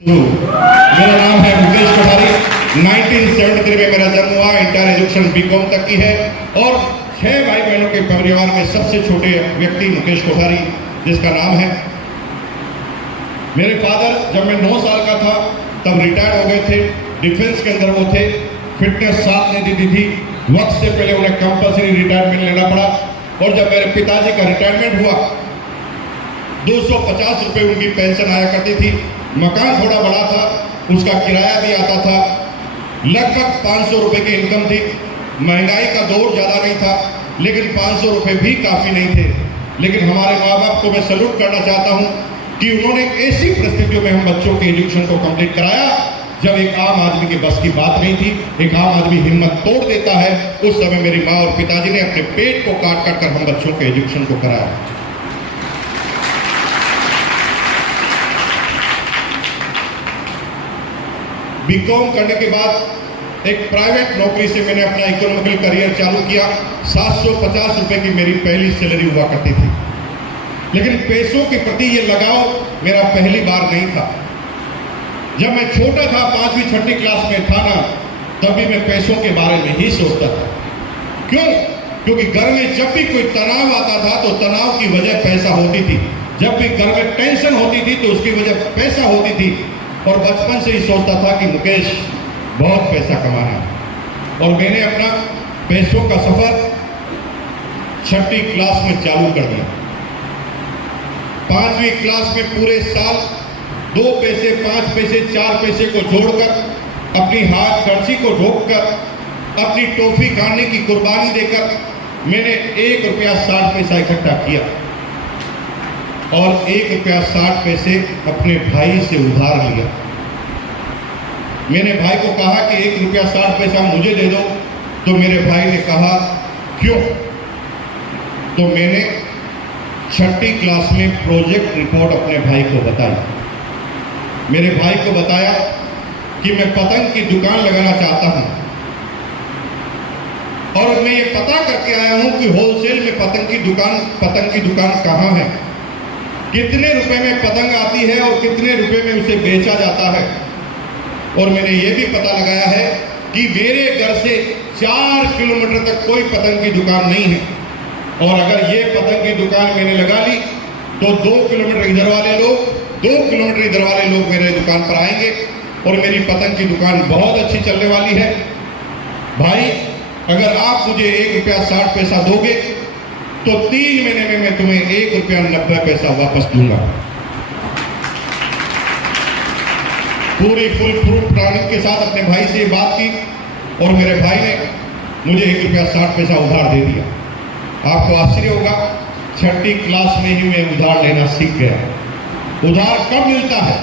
मेरा नाम है मुकेश कोठारी। 1973 में मेरा जन्म हुआ। इंटर एजुकेशन बीकॉम तक की है और 6 भाई बहनों के परिवार में सबसे छोटे व्यक्ति मुकेश कोठारी जिसका नाम है। मेरे फादर जब मैं 9 साल का था तब रिटायर हो गए थे। डिफेंस के अंदर वो थे। फिटनेस साथ नहीं दी थी। वक्त से पहले उन्हें कंपल्सरी रिटायरमेंट लेना पड़ा और जब मेरे पिताजी का रिटायरमेंट हुआ 250 रुपये उनकी पेंशन आया करती थी। मकान थोड़ा बड़ा था, उसका किराया भी आता था। लगभग 500 रुपये की इनकम थी। महंगाई का दौर ज़्यादा नहीं था लेकिन 500 रुपये भी काफ़ी नहीं थे। लेकिन हमारे माँ बाप को मैं सैल्यूट करना चाहता हूँ कि उन्होंने ऐसी परिस्थितियों में हम बच्चों के एजुकेशन को कंप्लीट कराया जब एक आम आदमी के बस की बात नहीं थी। एक आम आदमी हिम्मत तोड़ देता है। उस समय मेरी माँ और पिताजी ने अपने पेट को काट कर हम बच्चों के एजुकेशन को कराया। बीकॉम करने के बाद एक प्राइवेट नौकरी से मैंने अपना इकोनॉमिकल करियर चालू किया। 750 रुपए की मेरी पहली सैलरी हुआ करती थी। लेकिन पैसों के प्रति ये लगाव मेरा पहली बार नहीं था। जब मैं छोटा था 5वीं 6वीं क्लास में था ना, तब भी मैं पैसों के बारे में ही सोचता था। क्यों? क्योंकि घर में जब भी कोई तनाव आता था तो तनाव की वजह पैसा होती थी। जब भी घर में टेंशन होती थी तो उसकी वजह पैसा होती थी। और बचपन से ही सोचता था कि मुकेश बहुत पैसा कमाना है। और मैंने अपना पैसों का सफर 6वीं क्लास में चालू कर दिया। 5वीं क्लास में पूरे साल 2 पैसे, 5 पैसे, 4 पैसे को जोड़कर अपनी हाथ खर्ची को रोककर अपनी टॉफी खाने की कुर्बानी देकर मैंने 1 रुपया 60 पैसा इकट्ठा किया और 1 रुपया 60 पैसे अपने भाई से उधार लिया। मैंने भाई को कहा कि 1 रुपया 60 पैसा मुझे दे दो, तो मेरे भाई ने कहा क्यों? तो मैंने 6वीं क्लास में प्रोजेक्ट रिपोर्ट अपने भाई को बताई। मेरे भाई को बताया कि मैं पतंग की दुकान लगाना चाहता हूं और मैं ये पता करके आया हूं कि होलसेल में पतंग की दुकान कहां है, कितने रुपए में पतंग आती है और कितने रुपए में उसे बेचा जाता है। और मैंने ये भी पता लगाया है कि मेरे घर से 4 किलोमीटर तक कोई पतंग की दुकान नहीं है। और अगर ये पतंग की दुकान मैंने लगा ली तो 2 किलोमीटर इधर वाले लोग, 2 किलोमीटर इधर वाले लोग मेरे दुकान पर आएंगे और मेरी पतंग की दुकान बहुत अच्छी चलने वाली है। भाई, अगर आप मुझे 1 रुपया 60 पैसा दोगे तो 3 महीने में मैं तुम्हें 1 रुपया 90 पैसा वापस दूंगा। पूरी फुल प्रूफ प्लानिंग के साथ अपने भाई से ये बात की और मेरे भाई ने मुझे 1 रुपया 60 पैसा उधार दे दिया। आपको आश्चर्य होगा, 6वीं क्लास में ही मैं उधार लेना सीख गया। उधार कब मिलता है?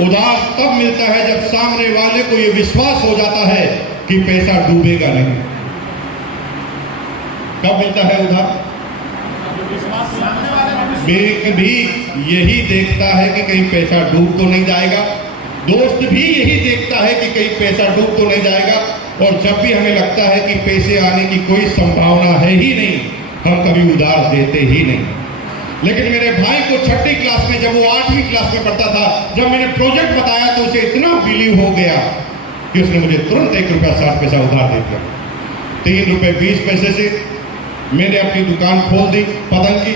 उधार तब मिलता है जब सामने वाले को ये विश्वास हो जाता है कि पैसा डूबेगा नहीं। कब मिलता है उधार? बैंक भी यही देखता है कि कहीं पैसा डूब तो नहीं जाएगा। दोस्त भी यही देखता है कि कहीं पैसा डूब तो नहीं जाएगा। और जब भी हमें लगता है कि पैसे आने की कोई संभावना है ही नहीं, हम कभी उधार देते ही नहीं। लेकिन मेरे भाई को 6वीं क्लास में, जब वो 8वीं क्लास में पढ़ता था, जब मैंने प्रोजेक्ट बताया तो उसे इतना बिलीव हो गया कि उसने मुझे तुरंत 1 रुपया 60 पैसा उधार दे दिया। 3 रुपये 20 पैसे से मैंने अपनी दुकान खोल दी पतंग की।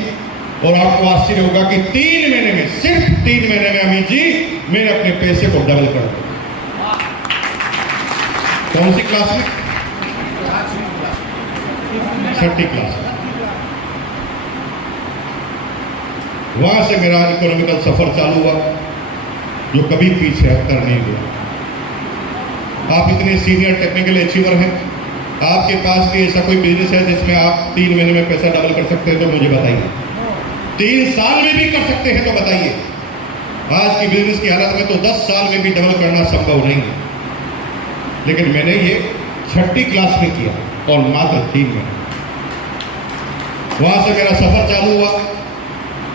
और आपको आश्चर्य होगा कि 3 महीने में, सिर्फ 3 महीने में अमित जी, मैंने अपने पैसे को डबल कर दिया। कौन सी क्लास में? 6वीं क्लास। वहां से मेरा इकोनॉमिकल सफर चालू हुआ जो कभी पीछे हटकर नहीं हुआ। आप इतने सीनियर टेक्निकल अचीवर हैं, आपके पास भी ऐसा कोई बिजनेस है जिसमें आप 3 महीने में पैसा डबल कर सकते हैं तो मुझे बताइए। 3 साल में भी कर सकते हैं तो बताइए। आज की बिजनेस की हालत में तो 10 साल में भी डबल करना संभव नहीं है। लेकिन मैंने ये 6वीं क्लास में किया और मात्र 3 महीने। वहां से मेरा सफर चालू हुआ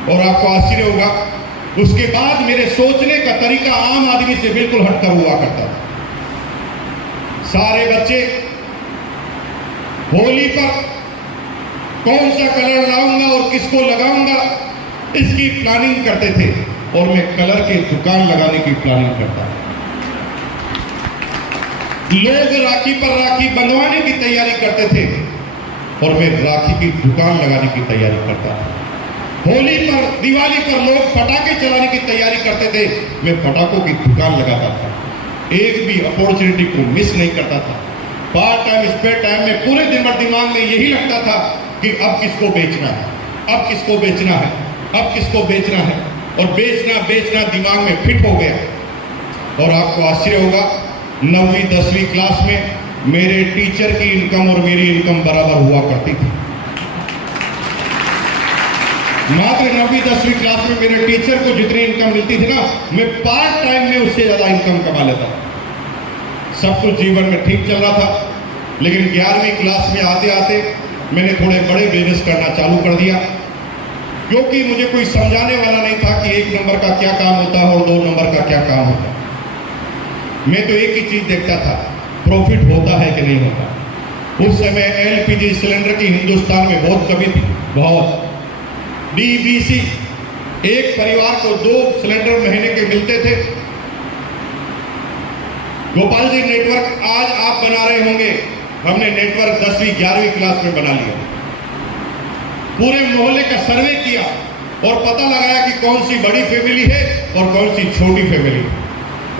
और आपको आश्चर्य होगा, उसके बाद मेरे सोचने का तरीका आम आदमी से बिल्कुल हटकर हुआ करता था। सारे बच्चे होली पर कौन सा कलर लाऊंगा और किसको लगाऊंगा, इसकी प्लानिंग करते थे। और मैं कलर की दुकान लगाने की प्लानिंग करता हूं। लोग राखी पर राखी बनवाने की तैयारी करते थे और मैं राखी की दुकान लगाने की तैयारी करता था। होली पर, दिवाली पर लोग पटाखे चलाने की तैयारी करते थे, मैं पटाखों की दुकान लगाता था। एक भी अपॉर्चुनिटी को मिस नहीं करता था। पार्ट टाइम, स्पेयर टाइम में पूरे दिन भर दिमाग में यही लगता था कि अब किसको बेचना है, अब किसको बेचना है, अब किसको बेचना है, और बेचना बेचना दिमाग में फिट हो गया। और आपको आश्चर्य होगा, 9वीं 10वीं क्लास में मेरे टीचर की इनकम और मेरी इनकम बराबर हुआ करती थी। मात्र 9वीं 10वीं क्लास में मेरे टीचर को जितनी इनकम मिलती थी ना, मैं पार्ट टाइम में उससे ज्यादा इनकम कमा लेता। सब कुछ जीवन में ठीक चल रहा था, लेकिन 11वीं क्लास में आते आते मैंने थोड़े बड़े बिजनेस करना चालू कर दिया, क्योंकि मुझे कोई समझाने वाला नहीं था कि 1 नंबर का क्या काम होता है और 2 नंबर का क्या काम होता है। मैं तो एक ही चीज देखता था, प्रॉफिट होता है कि नहीं होता। उस समय एलपीजी सिलेंडर की हिंदुस्तान में बहुत कमी थी, बहुत। डीबीसी, एक परिवार को 2 सिलेंडर महीने के मिलते थे। गोपाल जी, नेटवर्क आज आप बना रहे होंगे, हमने नेटवर्क 10वीं 11वीं क्लास में बना लिया। पूरे मोहल्ले का सर्वे किया और पता लगाया कि कौन सी बड़ी फैमिली है और कौन सी छोटी फैमिली है।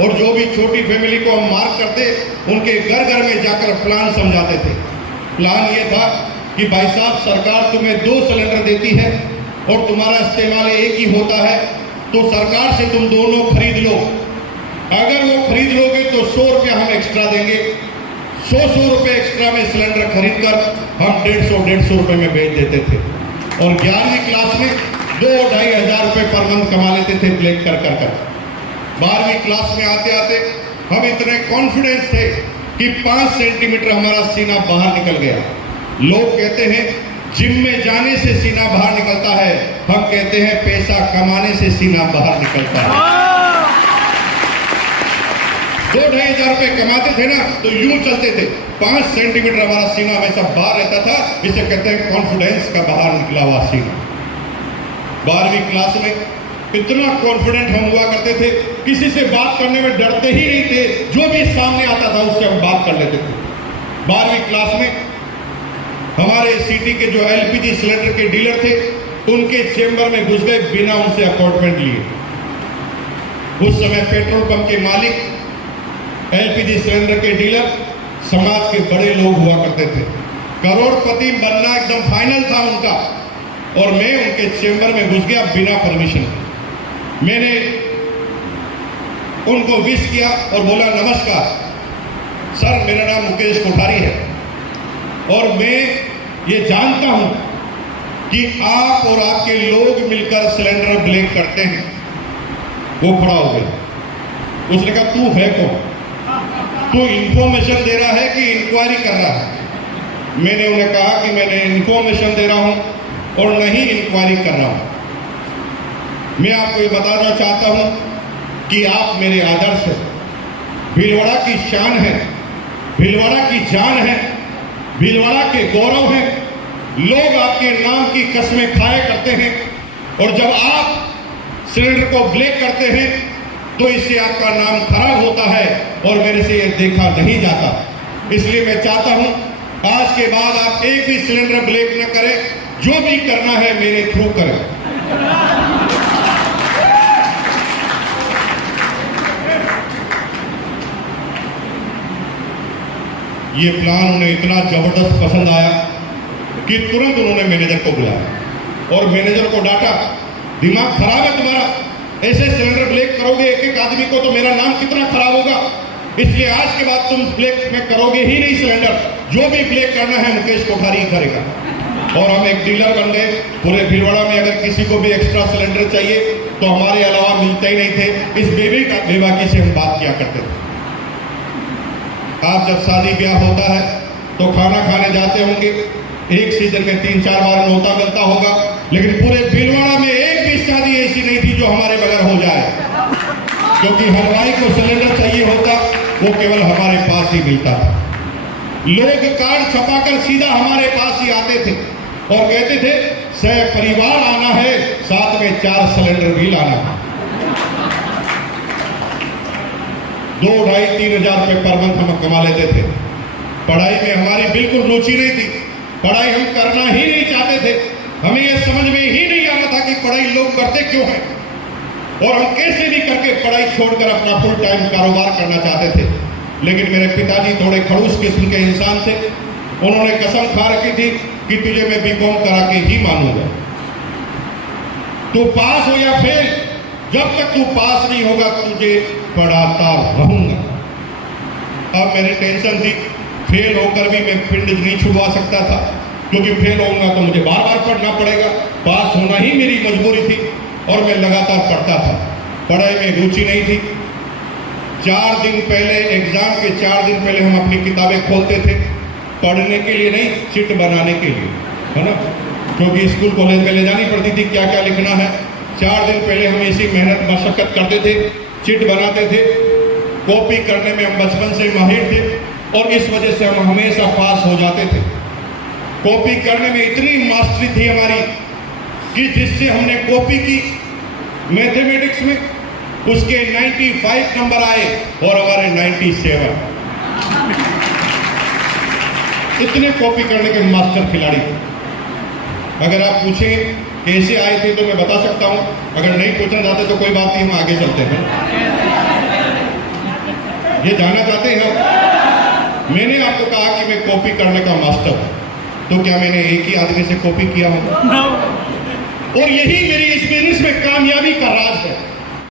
और जो भी छोटी फैमिली को हम मार्क करते, उनके घर घर में जाकर प्लान समझाते थे। प्लान ये था कि भाई साहब, सरकार तुम्हें 2 सिलेंडर देती है और तुम्हारा इस्तेमाल एक ही होता है, तो सरकार से तुम दोनों खरीद लो। अगर वो खरीद लोगे तो 100 रुपया हम एक्स्ट्रा देंगे। 100 रुपये एक्स्ट्रा में सिलेंडर खरीद कर हम 150 रुपये में बेच देते थे। और 11वीं क्लास में 2-2.5 हजार रुपये पर मंथ कमा लेते थे ब्लैक कर कर कर। 12वीं क्लास में आते आते हम इतने कॉन्फिडेंस थे कि 5 सेंटीमीटर हमारा सीना बाहर निकल गया। लोग कहते हैं जिम में जाने से सीना बाहर निकलता है, हम कहते हैं पैसा कमाने से सीना बाहर निकलता है। 2-2.5 हजार रुपये कमाते थे ना, तो यूं चलते थे। 5 सेंटीमीटर हमारा सीना हमेशा बाहर रहता था, इसे कहते हैं कॉन्फिडेंस का बाहर निकला हुआ सीना। 12वीं क्लास में इतना कॉन्फिडेंट हम हुआ करते थे, किसी से बात करने में डरते ही नहीं थे। जो भी सामने आता था उससे हम बात कर लेते थे। 12वीं क्लास में हमारे सिटी के जो एलपीजी सिलेंडर के डीलर थे, उनके चेंबर में घुस गए बिना उनसे अपॉइंटमेंट लिए। उस समय पेट्रोल पंप के मालिक, एलपीजी सिलेंडर के डीलर समाज के बड़े लोग हुआ करते थे। करोड़पति बनना एकदम फाइनल था उनका, और मैं उनके चेंबर में घुस गया बिना परमिशन। मैंने उनको विश किया और बोला, नमस्कार सर, मेरा नाम मुकेश कोठारी है और मैं ये जानता हूं कि आप और आपके लोग मिलकर सिलेंडर ब्लैक करते हैं। वो खड़ा हो गया। उसने कहा, तू है कौन? तू इंफॉर्मेशन दे रहा है कि इंक्वायरी कर रहा है? मैंने उन्हें कहा कि मैंने इंफॉर्मेशन दे रहा हूं और नहीं इंक्वायरी कर रहा हूं। मैं आपको ये बताना चाहता हूं कि आप मेरे आदर्श हैं, भीलवाड़ा की शान है, भीलवाड़ा की जान है, भीलवाड़ा के गौरव हैं। लोग आपके नाम की कसमें खाया करते हैं, और जब आप सिलेंडर को ब्लैक करते हैं तो इससे आपका नाम खराब होता है और मेरे से ये देखा नहीं जाता। इसलिए मैं चाहता हूं आज के बाद आप एक भी सिलेंडर ब्लैक न करें, जो भी करना है मेरे थ्रू करें। ये प्लान उन्हें इतना जबरदस्त पसंद आया कि तुरंत उन्होंने मैनेजर को बुलाया और मैनेजर को डांटा, दिमाग खराब है तुम्हारा, ऐसे सिलेंडर ब्लैक करोगे एक एक आदमी को तो मेरा नाम कितना खराब होगा। इसलिए आज के बाद तुम ब्लैक में करोगे ही नहीं सिलेंडर, जो भी ब्लैक करना है मुकेश कोठारी करेगा। और हम एक डीलर बन गए। पूरे भीलवाड़ा में अगर किसी को भी एक्स्ट्रा सिलेंडर चाहिए तो हमारे अलावा मिलते ही नहीं थे। इस बेबाकी से हम बात किया करते थे। आप जब शादी ब्याह होता है तो खाना खाने जाते होंगे, एक सीजन में 3-4 बार न्योता मिलता होगा, लेकिन पूरे भीलवाड़ा में एक भी शादी ऐसी नहीं थी जो हमारे बगैर हो जाए, क्योंकि हलवाई को सिलेंडर चाहिए होता, वो केवल हमारे पास ही मिलता था। लोग कार्ड छपाकर सीधा हमारे पास ही आते थे और कहते थे, सह परिवार आना है, साथ में 4 सिलेंडर भी लाना है। 2-2.5-3 हज़ार रुपये पर मंथ हम कमा लेते थे। पढ़ाई में हमारी बिल्कुल रुचि नहीं थी, पढ़ाई हम करना ही नहीं चाहते थे। हमें यह समझ में ही नहीं आता था कि पढ़ाई लोग करते क्यों हैं, और हम कैसे भी करके पढ़ाई छोड़कर अपना फुल टाइम कारोबार करना चाहते थे। लेकिन मेरे पिताजी थोड़े खड़ूस किस्म के इंसान थे। उन्होंने कसम खा रखी थी कि तुझे मैं बीकॉम करा के ही मानूंगा, तू पास हो या फेल, जब तक तू पास नहीं होगा तुझे पढ़ाता रहूंगा। अब मेरी टेंशन थी, फेल होकर भी मैं पिंड नहीं छुड़वा सकता था, क्योंकि फेल होऊंगा तो मुझे बार बार पढ़ना पड़ेगा। पास होना ही मेरी मजबूरी थी और मैं लगातार पढ़ता था। पढ़ाई में रुचि नहीं थी। 4 दिन पहले, एग्जाम के 4 दिन पहले हम अपनी किताबें खोलते थे, पढ़ने के लिए नहीं, चिट बनाने के लिए, है ना, क्योंकि स्कूल कॉलेज में ले जानी पड़ती थी क्या क्या लिखना है। 4 दिन पहले हम इसी मेहनत मशक्कत करते थे, चिट बनाते थे। कॉपी करने में हम बचपन से माहिर थे और इस वजह से हम हमेशा पास हो जाते थे। कॉपी करने में इतनी मास्टरी थी हमारी कि जिससे हमने कॉपी की मैथमेटिक्स में, उसके 95 नंबर आए और हमारे 97। इतने कॉपी करने के मास्टर खिलाड़ी थे। अगर आप पूछें कैसे आए थे तो मैं बता सकता हूं, अगर नहीं पूछना चाहते तो कोई बात नहीं, हम आगे चलते हैं। ये जानना चाहते हैं हम? मैंने आपको कहा कि मैं कॉपी करने का मास्टर हूं, तो क्या मैंने एक ही आदमी से कॉपी किया होगा? और यही मेरी एक्सपीरियंस में कामयाबी का राज है।